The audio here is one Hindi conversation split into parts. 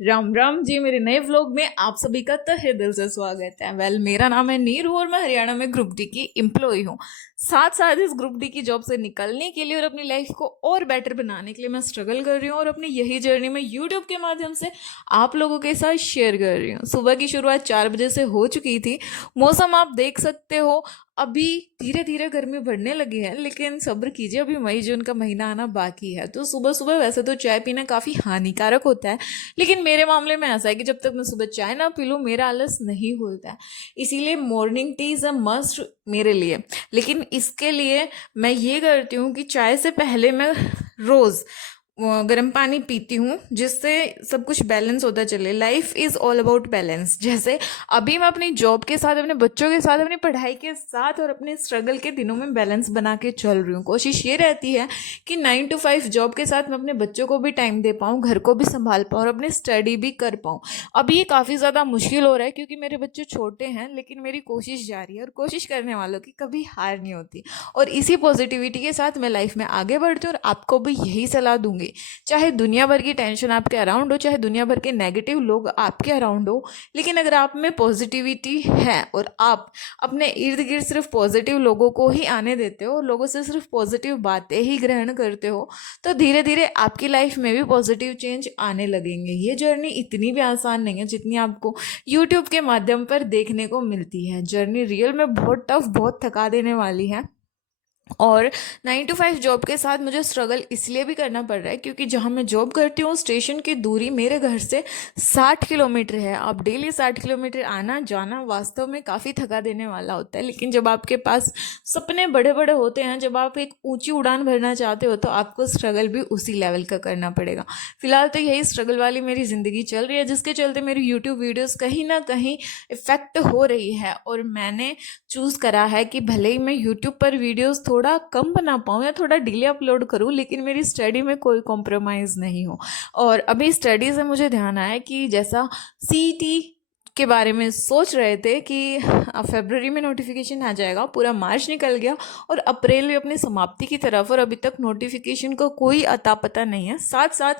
राम राम जी। मेरे नए व्लॉग में आप सभी का तहे दिल से स्वागत है। मेरा नाम है नीरू और मैं हरियाणा में ग्रुप डी की एम्प्लॉय हूँ। साथ साथ इस ग्रुप डी की जॉब से निकलने के लिए और अपनी लाइफ को और बेटर बनाने के लिए मैं स्ट्रगल कर रही हूँ और अपनी यही जर्नी मैं यूट्यूब के माध्यम से आप लोगों के साथ शेयर कर रही हूँ। सुबह की शुरुआत 4 बजे से हो चुकी थी। मौसम आप देख सकते हो, अभी धीरे धीरे गर्मी बढ़ने लगी है, लेकिन सब्र कीजिए, अभी मई जून का महीना आना बाकी है। तो सुबह सुबह वैसे तो चाय पीना काफ़ी हानिकारक होता है, लेकिन मेरे मामले में ऐसा है कि जब तक मैं सुबह चाय ना पी लूँ मेरा आलस नहीं खुलता है। इसीलिए morning tea is a must मेरे लिए। लेकिन इसके लिए मैं ये करती हूँ कि चाय से पहले मैं रोज़ गर्म पानी पीती हूँ, जिससे सब कुछ बैलेंस होता चले। Life is all about balance. जैसे अभी मैं अपनी जॉब के साथ, अपने बच्चों के साथ, अपनी पढ़ाई के साथ और अपने स्ट्रगल के दिनों में बैलेंस बना के चल रही हूँ। कोशिश ये रहती है कि 9 to 5 जॉब के साथ मैं अपने बच्चों को भी टाइम दे पाऊँ, घर को भी संभाल पाऊँ और अपनी स्टडी भी कर पाऊँ। अभी ये काफ़ी ज़्यादा मुश्किल हो रहा है क्योंकि मेरे बच्चे छोटे हैं, लेकिन मेरी कोशिश जारी है और कोशिश करने वालों की कभी हार नहीं होती। और इसी पॉजिटिविटी के साथ मैं लाइफ में आगे बढ़ती हूँ और आपको भी यही सलाह दूंगी। चाहे दुनिया भर की टेंशन आपके अराउंड हो, चाहे दुनिया भर के नेगेटिव लोग आपके अराउंड हो, लेकिन अगर आप में पॉजिटिविटी है और आप अपने इर्द गिर्द सिर्फ पॉजिटिव लोगों को ही आने देते हो, लोगों से सिर्फ पॉजिटिव बातें ही ग्रहण करते हो, तो धीरे धीरे आपकी लाइफ में भी पॉजिटिव चेंज आने लगेंगे। ये जर्नी इतनी भी आसान नहीं है जितनी आपको यूट्यूब के माध्यम पर देखने को मिलती है। जर्नी रियल में बहुत टफ, बहुत थका देने वाली है। और 9 to 5 जॉब के साथ मुझे स्ट्रगल इसलिए भी करना पड़ रहा है क्योंकि जहाँ मैं जॉब करती हूँ स्टेशन की दूरी मेरे घर से 60 किलोमीटर है। अब डेली 60 किलोमीटर आना जाना वास्तव में काफ़ी थका देने वाला होता है। लेकिन जब आपके पास सपने बड़े बड़े होते हैं, जब आप एक ऊंची उड़ान भरना चाहते हो, तो आपको स्ट्रगल भी उसी लेवल का करना पड़ेगा। फिलहाल तो यही स्ट्रगल वाली मेरी ज़िंदगी चल रही है, जिसके चलते मेरी यूट्यूब वीडियोज़ कहीं ना कहीं इफ़ेक्ट हो रही है। और मैंने चूज़ करा है कि भले ही मैं यूट्यूब पर वीडियोस थोड़ा कम बना पाऊँ या थोड़ा डिले अपलोड करूँ, लेकिन मेरी स्टडी में कोई कॉम्प्रोमाइज़ नहीं हो। और अभी स्टडी से मुझे ध्यान आया कि जैसा सीईटी के बारे में सोच रहे थे कि फरवरी में नोटिफिकेशन आ जाएगा, पूरा मार्च निकल गया और अप्रैल भी अपनी समाप्ति की तरफ, और अभी तक नोटिफिकेशन का कोई अता पता नहीं है। साथ साथ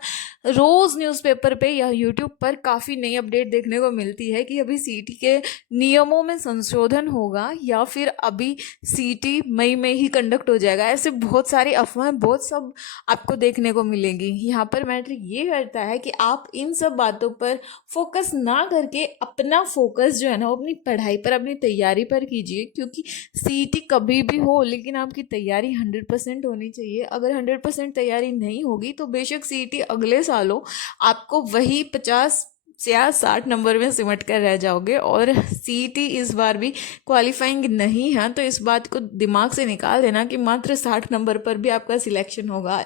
रोज़ न्यूज़पेपर पे या यूट्यूब पर काफ़ी नई अपडेट देखने को मिलती है कि अभी सीईटी के नियमों में संशोधन होगा या फिर अभी सीईटी मई में ही कंडक्ट हो जाएगा। ऐसे बहुत सारी अफवाहें, बहुत सब आपको देखने को मिलेंगी। यहाँ पर मैटर ये करता है कि आप इन सब बातों पर फोकस ना करके अपना फोकस जो है ना वो अपनी पढ़ाई पर, अपनी तैयारी पर कीजिए। क्योंकि सीईटी कभी भी हो, लेकिन आपकी तैयारी 100% होनी चाहिए। अगर 100% तैयारी नहीं होगी तो बेशक सीईटी अगले साल हो, आपको वही 50 या 60 नंबर में सिमट कर रह जाओगे। और सीईटी इस बार भी क्वालिफाइंग नहीं है, तो इस बात को दिमाग से निकाल देना कि मात्र 60 नंबर पर भी आपका सिलेक्शन होगा।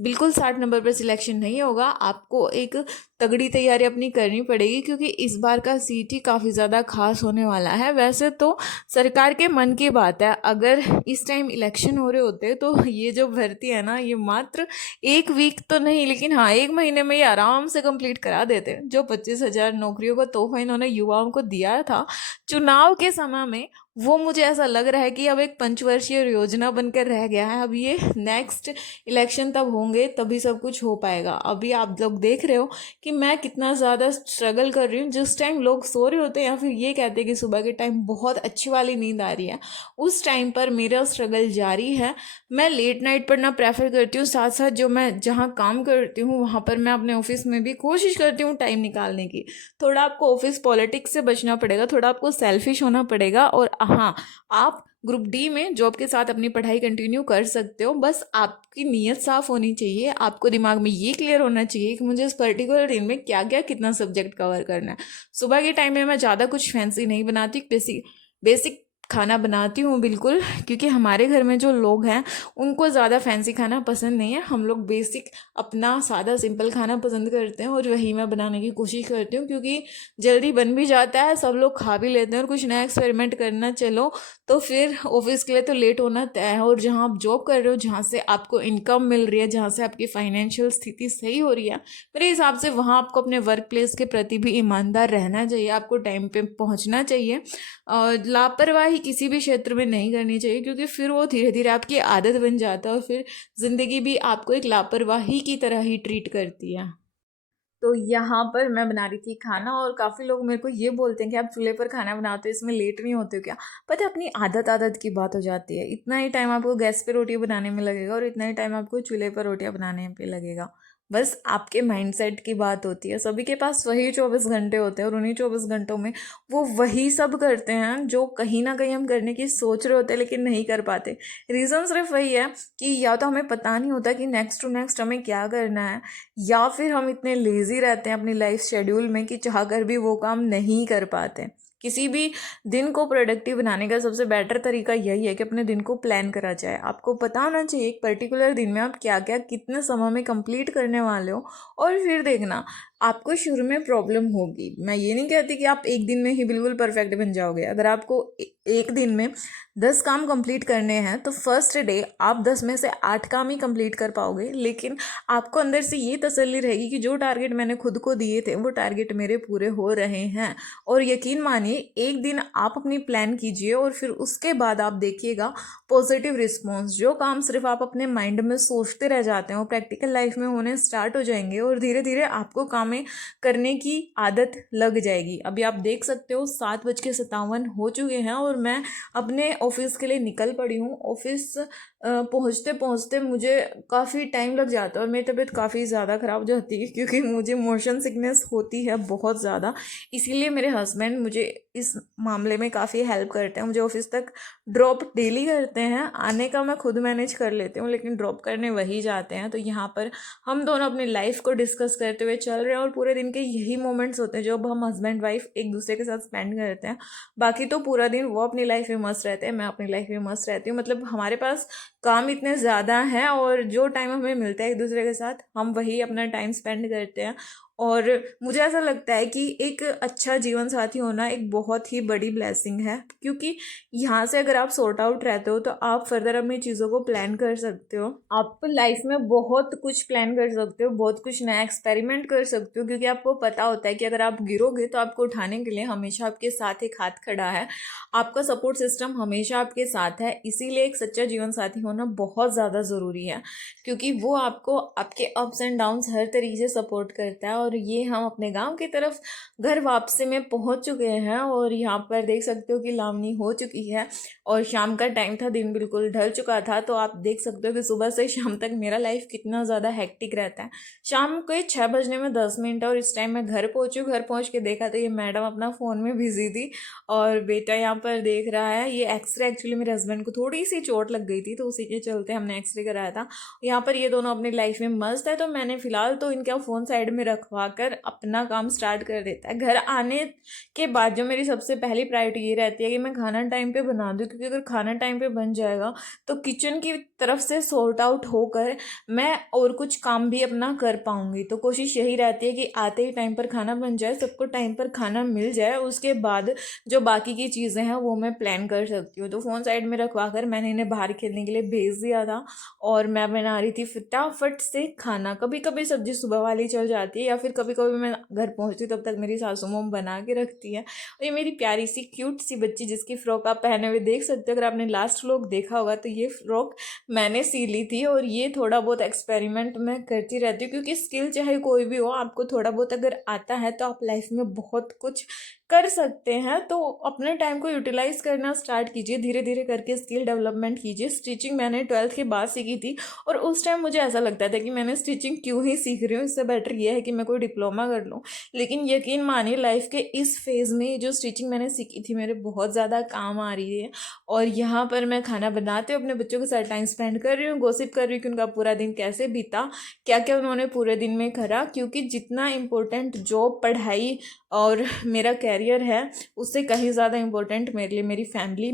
बिल्कुल 60 नंबर पर सिलेक्शन नहीं होगा। आपको एक तगड़ी तैयारी अपनी करनी पड़ेगी, क्योंकि इस बार का सीईटी काफ़ी ज़्यादा खास होने वाला है। वैसे तो सरकार के मन की बात है, अगर इस टाइम इलेक्शन हो रहे होते तो ये जो भर्ती है ना, ये मात्र 1 वीक तो नहीं, लेकिन हाँ 1 महीने में ये आराम से कंप्लीट करा देते। जो 25,000 नौकरियों का तोहफा इन्होंने युवाओं को दिया था चुनाव के समय में, वो मुझे ऐसा लग रहा है कि अब एक पंचवर्षीय योजना बनकर रह गया है। अब ये नेक्स्ट इलेक्शन तब होंगे तभी सब कुछ हो पाएगा। अभी आप लोग देख रहे हो कि मैं कितना ज़्यादा स्ट्रगल कर रही हूँ। जिस टाइम लोग सो रहे होते हैं या फिर ये कहते हैं कि सुबह के टाइम बहुत अच्छी वाली नींद आ रही है, उस टाइम पर मेरा स्ट्रगल जारी है। मैं लेट नाइट पढ़ना प्रेफर करती हूँ। साथ साथ जो मैं जहाँ काम करती हूँ वहाँ पर मैं अपने ऑफिस में भी कोशिश करती हूँ टाइम निकालने की। थोड़ा आपको ऑफिस पॉलिटिक्स से बचना पड़ेगा, थोड़ा आपको सेल्फिश होना पड़ेगा। और हाँ, आप ग्रुप डी में जॉब के साथ अपनी पढ़ाई कंटिन्यू कर सकते हो। बस आपकी नीयत साफ होनी चाहिए। आपको दिमाग में ये क्लियर होना चाहिए कि मुझे इस पर्टिकुलर दिन में क्या क्या कितना सब्जेक्ट कवर करना है। सुबह के टाइम में मैं ज़्यादा कुछ फैंसी नहीं बनाती, बेसिक बेसिक खाना बनाती हूँ बिल्कुल, क्योंकि हमारे घर में जो लोग हैं उनको ज़्यादा फैंसी खाना पसंद नहीं है। हम लोग बेसिक अपना सादा सिंपल खाना पसंद करते हैं और वही मैं बनाने की कोशिश करती हूँ, क्योंकि जल्दी बन भी जाता है, सब लोग खा भी लेते हैं। और कुछ नया एक्सपेरिमेंट करना चलो तो फिर ऑफिस के लिए तो लेट होना तय है। और जहाँ आप जॉब कर रहे हो, जहाँ से आपको इनकम मिल रही है, जहाँ से आपकी फाइनेंशियल स्थिति सही हो रही है, मेरे हिसाब से वहाँ आपको अपने वर्क प्लेस के प्रति भी ईमानदार रहना चाहिए। आपको टाइम पे पहुँचना चाहिए और लापरवाही किसी भी क्षेत्र में नहीं करनी चाहिए, क्योंकि फिर वो धीरे धीरे आपकी आदत बन जाता है और फिर ज़िंदगी भी आपको एक लापरवाही की तरह ही ट्रीट करती है। तो यहाँ पर मैं बना रही थी खाना और काफ़ी लोग मेरे को ये बोलते हैं कि आप चूल्हे पर खाना बनाते हो, इसमें लेट नहीं होते हो क्या? पता है, अपनी आदत आदत की बात हो जाती है। इतना ही टाइम आपको गैस पे रोटी बनाने में लगेगा और इतना ही टाइम आपको चूल्हे पर रोटियां बनाने पे लगेगा। बस आपके माइंडसेट की बात होती है। सभी के पास वही 24 घंटे होते हैं और उन्हीं 24 घंटों में वो वही सब करते हैं जो कहीं ना कहीं हम करने की सोच रहे होते हैं लेकिन नहीं कर पाते। रीज़न सिर्फ वही है कि या तो हमें पता नहीं होता कि नेक्स्ट टू नेक्स्ट हमें क्या करना है, या फिर हम इतने लेज़ी रहते हैं अपनी लाइफ शेड्यूल में कि चाहकर भी वो काम नहीं कर पाते। किसी भी दिन को प्रोडक्टिव बनाने का सबसे बेटर तरीका यही है कि अपने दिन को प्लान करा जाए। आपको पता होना चाहिए एक पर्टिकुलर दिन में आप क्या क्या कितने समय में कंप्लीट करने वाले हो, और फिर देखना आपको शुरू में प्रॉब्लम होगी। मैं ये नहीं कहती कि आप एक दिन में ही बिल्कुल परफेक्ट बन जाओगे। अगर आपको एक दिन में 10 काम कंप्लीट करने हैं तो फर्स्ट डे आप 10 में से 8 काम ही कंप्लीट कर पाओगे, लेकिन आपको अंदर से ये तसल्ली रहेगी कि जो टारगेट मैंने खुद को दिए थे वो टारगेट मेरे पूरे हो रहे हैं। और यकीन मानिए, एक दिन आप अपनी प्लान कीजिए और फिर उसके बाद आप देखिएगा पॉजिटिव रिस्पॉन्स। जो काम सिर्फ आप अपने माइंड में सोचते रह जाते हैं वो प्रैक्टिकल लाइफ में होने स्टार्ट हो जाएंगे और धीरे धीरे आपको काम करने की आदत लग जाएगी। अभी आप देख सकते हो 7:57 हो चुके हैं और मैं अपने ऑफिस के लिए निकल पड़ी हूँ। ऑफिस पहुँचते पहुँचते मुझे काफ़ी टाइम लग जाता है और मेरी तबीयत काफ़ी ज़्यादा ख़राब हो जाती है क्योंकि मुझे मोशन सिकनेस होती है बहुत ज़्यादा। इसीलिए मेरे हस्बैंड मुझे इस मामले में काफ़ी हेल्प करते हैं। मुझे ऑफिस तक ड्रॉप डेली करते हैं, आने का मैं खुद मैनेज कर लेती हूँ लेकिन ड्रॉप करने वही जाते हैं। तो यहाँ पर हम दोनों अपनी लाइफ को डिस्कस करते हुए चल रहे हैं और पूरे दिन के यही मोमेंट्स होते हैं जो अब हम हस्बैंड वाइफ एक दूसरे के साथ स्पेंड करते हैं। बाकी तो पूरा दिन वो अपनी लाइफ में मस्त रहते हैं, मैं अपनी लाइफ में मस्त रहती हूँ। मतलब हमारे पास काम इतने ज़्यादा हैं और जो टाइम हमें मिलता है एक दूसरे के साथ हम वही अपना टाइम स्पेंड करते हैं। और मुझे ऐसा लगता है कि एक अच्छा जीवन साथी होना एक बहुत ही बड़ी ब्लेसिंग है, क्योंकि यहाँ से अगर आप सॉर्ट आउट रहते हो तो आप फर्दर अपनी चीज़ों को प्लान कर सकते हो। आप लाइफ में बहुत कुछ प्लान कर सकते हो, बहुत कुछ नया एक्सपेरिमेंट कर सकते हो, क्योंकि आपको पता होता है कि अगर आप गिरोगे तो आपको उठाने के लिए हमेशा आपके साथ एक हाथ खड़ा है, आपका सपोर्ट सिस्टम हमेशा आपके साथ है। इसीलिए एक सच्चा जीवन साथी होना बहुत ज़्यादा ज़रूरी है, क्योंकि वो आपको आपके अप्स एंड डाउन्स हर तरीके से सपोर्ट करता है। और ये हम अपने गांव की तरफ घर वापसी में पहुंच चुके हैं और यहाँ पर देख सकते हो कि लावनी हो चुकी है और शाम का टाइम था, दिन बिल्कुल ढल चुका था। तो आप देख सकते हो कि सुबह से शाम तक मेरा लाइफ कितना ज़्यादा हेक्टिक रहता है। शाम के 6 बजने में 10 मिनट है और इस टाइम मैं घर पहुँची। घर पहुँच के देखा तो ये मैडम अपना फ़ोन में बिजी थी और बेटा यहाँ पर देख रहा है। ये एक्सरे, एक्चुअली मेरे हस्बैंड को थोड़ी सी चोट लग गई थी तो उसी के चलते हमने एक्सरे कराया था। यहाँ पर ये दोनों अपनी लाइफ में मस्त है, तो मैंने फिलहाल तो इनका फ़ोन साइड में रखवा कर अपना काम स्टार्ट कर देता है। घर आने के बाद जो मेरी सबसे पहली प्रायोरिटी ये रहती है कि मैं खाना टाइम पे बना दूँ, क्योंकि अगर खाना टाइम पे बन जाएगा तो किचन की तरफ से सॉर्ट आउट होकर मैं और कुछ काम भी अपना कर पाऊँगी। तो कोशिश यही रहती है कि आते ही टाइम पर खाना बन जाए, सबको टाइम पर खाना मिल जाए, उसके बाद जो बाकी की चीज़ें हैं वो मैं प्लान कर सकती हूँ। तो फ़ोन साइड में रखवा कर मैंने इन्हें बाहर खेलने के लिए भेज दिया था और मैं बना रही थी फटाफट से खाना। कभी कभी सब्जी सुबह वाली चल जाती है या फिर कभी कभी मैं घर पहुंचती तब तक मेरी सासू मॉम बना के रखती है। और ये मेरी प्यारी सी क्यूट सी बच्ची जिसकी फ्रॉक आप पहने हुए देख सकते हो, अगर आपने लास्ट व्लॉग देखा होगा तो ये फ्रॉक मैंने सी ली थी। और ये थोड़ा बहुत एक्सपेरिमेंट मैं करती रहती हूँ, क्योंकि स्किल चाहे कोई भी हो, आपको थोड़ा बहुत अगर आता है तो आप लाइफ में बहुत कुछ कर सकते हैं। तो अपने टाइम को यूटिलाइज करना स्टार्ट कीजिए, धीरे धीरे करके स्किल डेवलपमेंट कीजिए। स्टिचिंग मैंने 12th के बाद सीखी थी और उस टाइम मुझे ऐसा लगता था कि मैंने स्टिचिंग क्यों ही सीख रही हूँ, इससे बेटर ये है कि मैं कोई डिप्लोमा कर लूँ। लेकिन यकीन मानिए, लाइफ के इस फेज़ में जो स्टिचिंग मैंने सीखी थी मेरे बहुत ज़्यादा काम आ रही है। और यहाँ पर मैं खाना बनाते हुए अपने बच्चों के साथ टाइम स्पेंड कर रही हूँ, गॉसिप कर रही हूँ कि उनका पूरा दिन कैसे बीता, क्या क्या उन्होंने पूरे दिन में करा। क्योंकि जितना इम्पोर्टेंट जॉब, पढ़ाई और मेरा कैरियर है, उससे कहीं ज़्यादा इम्पोर्टेंट मेरे लिए मेरी फैमिली,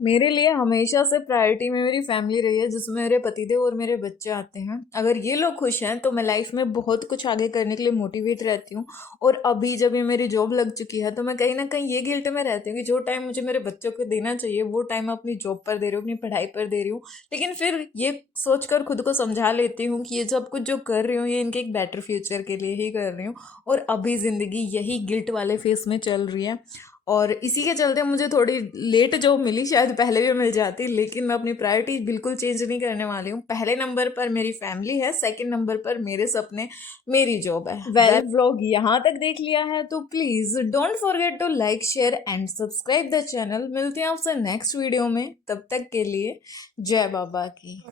मेरे लिए हमेशा से प्रायोरिटी में मेरी फैमिली रही है, जिसमें मेरे पतिदेव और मेरे बच्चे आते हैं। अगर ये लोग खुश हैं तो मैं लाइफ में बहुत कुछ आगे करने के लिए मोटिवेट रहती हूँ। और अभी जब ये मेरी जॉब लग चुकी है तो मैं कहीं ना कहीं ये गिल्ट में रहती हूँ कि जो टाइम मुझे मेरे बच्चों को देना चाहिए वो टाइम मैं अपनी जॉब पर दे रही हूँ, अपनी पढ़ाई पर दे रही हूँ। लेकिन फिर ये सोच कर खुद को समझा लेती हूँ कि ये सब कुछ जो कर रही हूँ ये इनके एक बेटर फ्यूचर के लिए ही कर रही हूँ। और अभी ज़िंदगी यही गिल्ट वाले फेस में चल रही है। और इसी के चलते मुझे थोड़ी लेट जॉब मिली, शायद पहले भी मिल जाती, लेकिन मैं अपनी प्रायोरिटी बिल्कुल चेंज नहीं करने वाली हूँ। पहले नंबर पर मेरी फैमिली है, सेकंड नंबर पर मेरे सपने, मेरी जॉब है। वेल व्लॉग यहाँ तक देख लिया है तो please don't forget to like share and subscribe the channel. मिलते हैं आपसे नेक्स्ट वीडियो में, तब तक के लिए जय बाबा की।